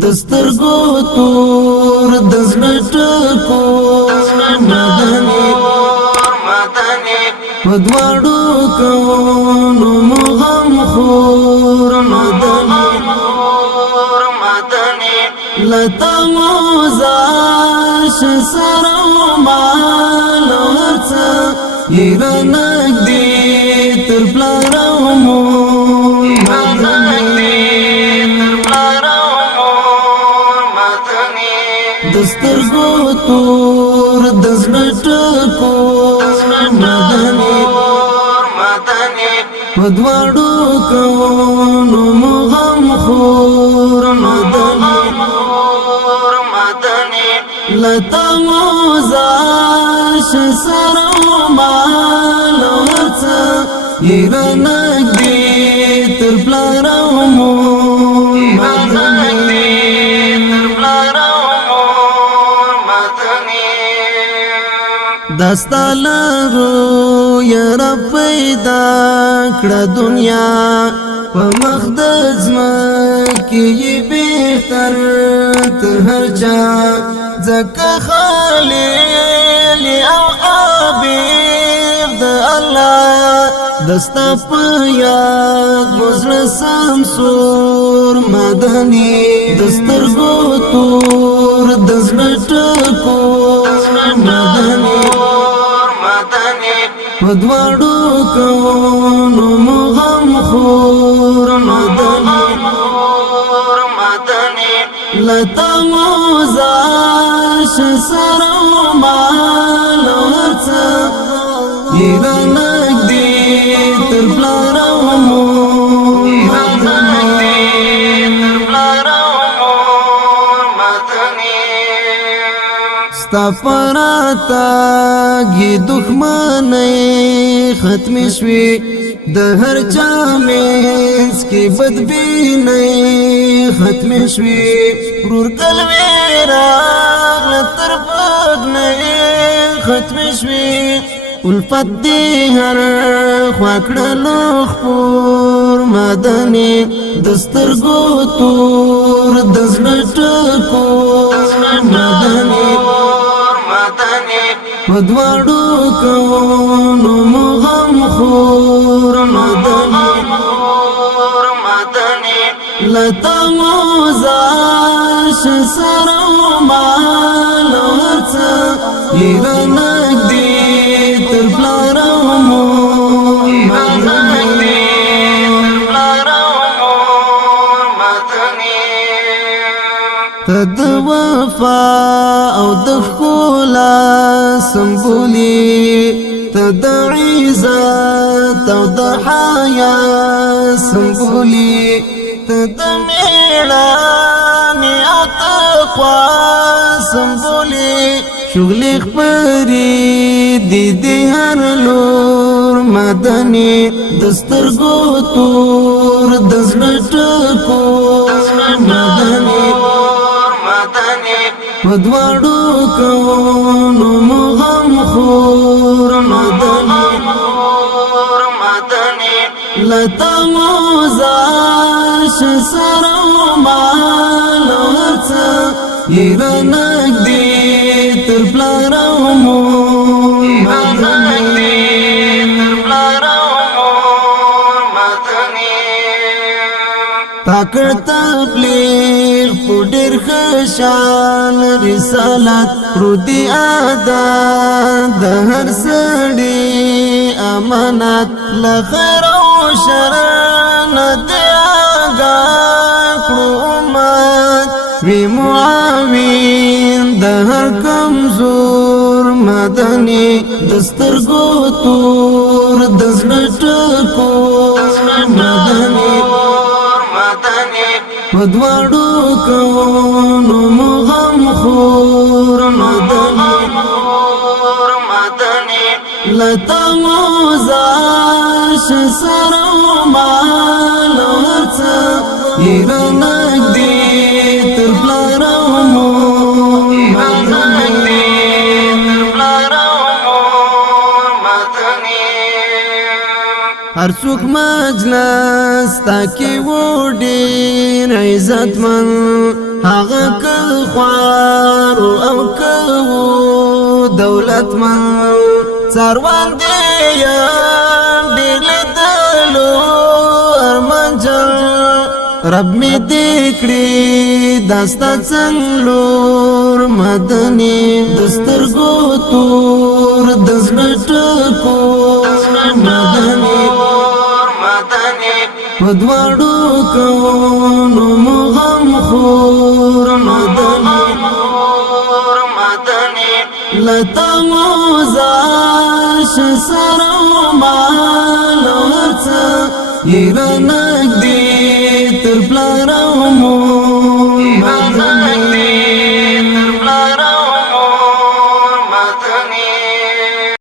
دسترګو تور دزړه ټکو مدني پدواړو کوونو مغم خور مدني لتا موزاش سرو مال ورڅ ایرانک دی تر پلارو مو دسترګو تور دزړه ټکو مدني پدواړو کوونو مغم خور مدني لتا موزاش سرو مال ورڅ ایرانک دی تر پلارو مو دستا لرو یرا پیدا کړه دنیا په مخدز مکی بهتر تر هر چا زکه خلیل او حبیب د الله دستا په یاد مزل سمسور مدني دسترګو تور دزړه ټکو مدني پدواړو کوونو مغم خور مدني لتا موزاش سرو مال ورڅ ایرانک دی تر پلارو مو ستا پراتا گی دښمنۍ ختم شوي د هر چا منځ کې بدبینۍ ختم شوي ورور قلبي راغله تر پګنۍ ختم شوي الفت دی هر خوا کړلو خپور مدني دسترګو تور دزړه ټکو مدني پدواړو کوونو مغم خور مدني لتا موزاش سرو مال ورڅ ایرانک دی تر پلارو مو تد وفا او د ښکلا سمبولي تد عزت او د حیا سمبولي تد میړانې او تقوا سمبولي شغلې خبرې دي هر لور مدني دسترګو تور دزړه ټکو مدني پدواړو کوونو مغم خور مدني لتا موزاش سرو مال ورڅ ایرانک دی تر پلارو مو تاکړ تبلیغ پډر خشان رسالت رودي ادا د هر سړي امانت لخير او شر نه دی آگا کړو امت وی معاون د هر کمزور مدني دسترګو تور دزړه ټکو مدني پدواړو کوونو مغم خور مدني لتا موزاش سرو مال ورڅ ایرانک دی تر پلارو مو هر څوک مجلس تا کې و ډېر عزت من هغه که خوار او که دولتمن څاروان دی یم ډېر لیدلو ارمانجن رب می دې کړي داستا څنګلور مدني د سترګو تور د زړه ټکور مدني په دواړو کونو مو غم خور مدني لتا موزاش سر و مال ورڅ یې رانږدې